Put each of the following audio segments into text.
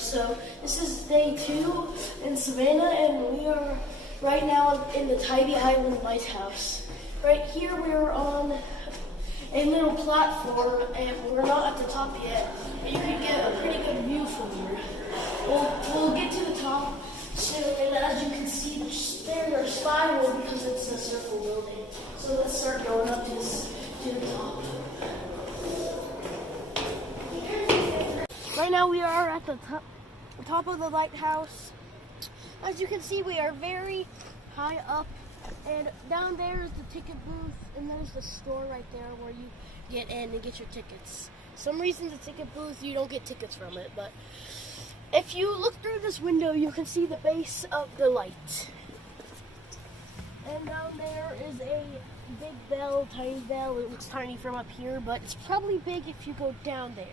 folks. So this is day 2 in Savannah, and we are right now in the Tybee Island Lighthouse. Right here we're on a little platform, and we're not at the top yet, but you can get a pretty good view from here. We'll get to the top soon, and as you can see, the stairs are spiral because it's a circle building. So let's start going up to the top. Right now we are at the top of the lighthouse. As you can see, we are very high up, and down there is the ticket booth, and there's the store right there where you get in and get your tickets. Some reason the ticket booth, you don't get tickets from it, but if you look through this window, you can see the base of the light. And down there is a big bell, tiny bell. It looks tiny from up here, but it's probably big if you go down there.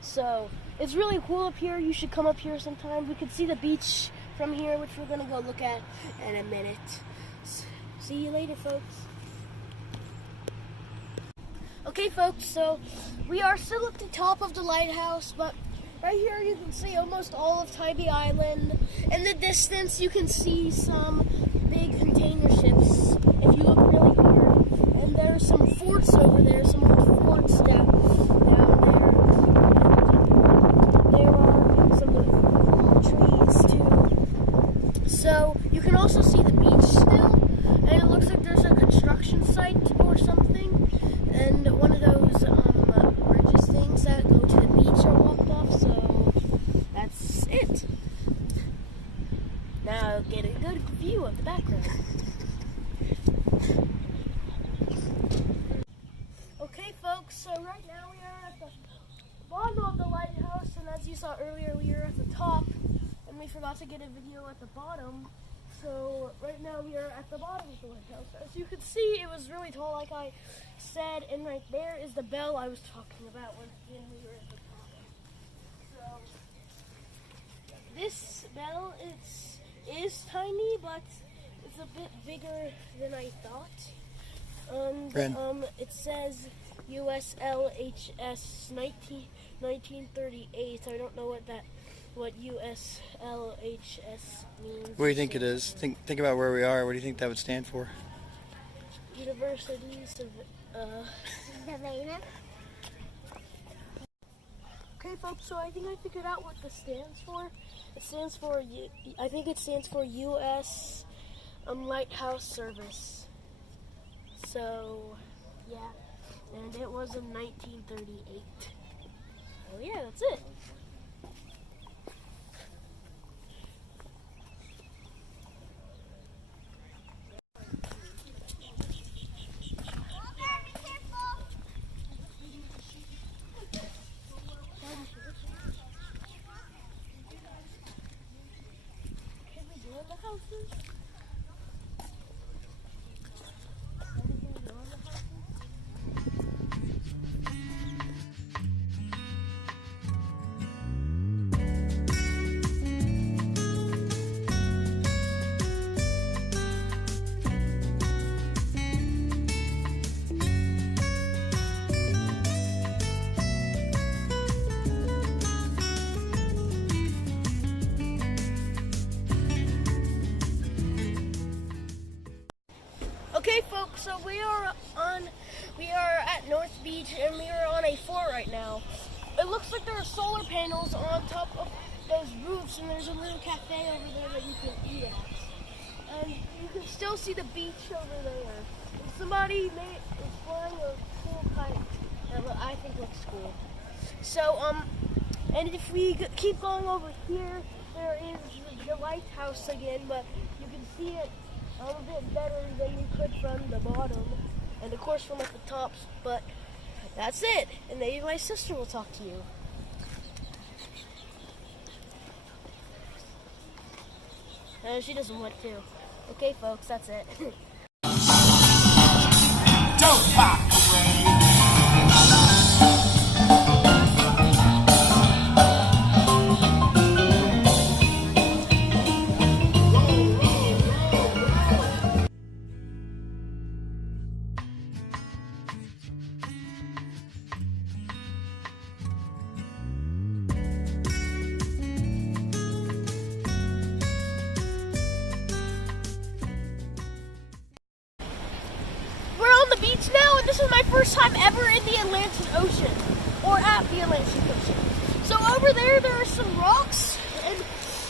So it's really cool up here. You should come up here sometime. We can see the beach from here, which we're gonna go look at in a minute. See you later, folks. Okay, folks, so we are still at the top of the lighthouse, but right here you can see almost all of Tybee Island. In the distance, you can see some big container ships if you look really hard. And there's some forts over there, some old forts down there. There are some trees too. So you can also see the beach still, and it looks like there's a construction site or something, and one of those bridges things that go to the beach are blocked off. So that's it. Now get a good view of the background. Okay, folks, so right now we are at the bottom of the lighthouse, and as you saw earlier, we are at the top, and we forgot to get a video at the bottom. So right now we are at the bottom of the lighthouse. As you can see, it was really tall, like I said, and right there is the bell I was talking about when we were at the bottom. So this bell is tiny, but it's a bit bigger than I thought. It says USLHS 1938. I don't know what USLHS means. What do you think it is? Think about where we are. What do you think that would stand for? University Savannah. Okay, folks, so I think I figured out what this stands for. It stands for, I think it stands for U.S. Lighthouse Service. So, yeah, and it was in 1938. So yeah, that's it. Okay, folks, so we are at North Beach, and we are on a fort right now. It looks like there are solar panels on top of those roofs, and there's a little cafe over there that you can eat at. And you can still see the beach over there. And somebody is flying a cool kite that I think looks cool. So, and if we keep going over here, there is the lighthouse again, but you can see it a bit better than you could from the bottom, and of course from at the top, but that's it, and maybe my sister will talk to you. No, she doesn't want to. Okay, folks, that's it. Don't back away. this is my first time ever in the Atlantic Ocean, or at the Atlantic Ocean. So over there are some rocks, and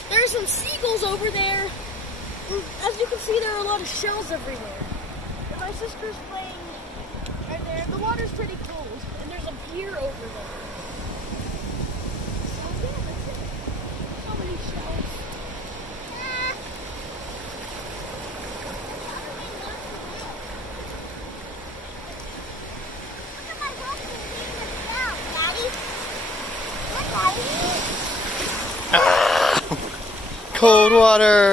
there are some seagulls over there. As you can see, there are a lot of shells everywhere. And my sister's playing right there. The water's pretty cold, and there's a pier over there. So yeah, that's it. So many shells. Cold water.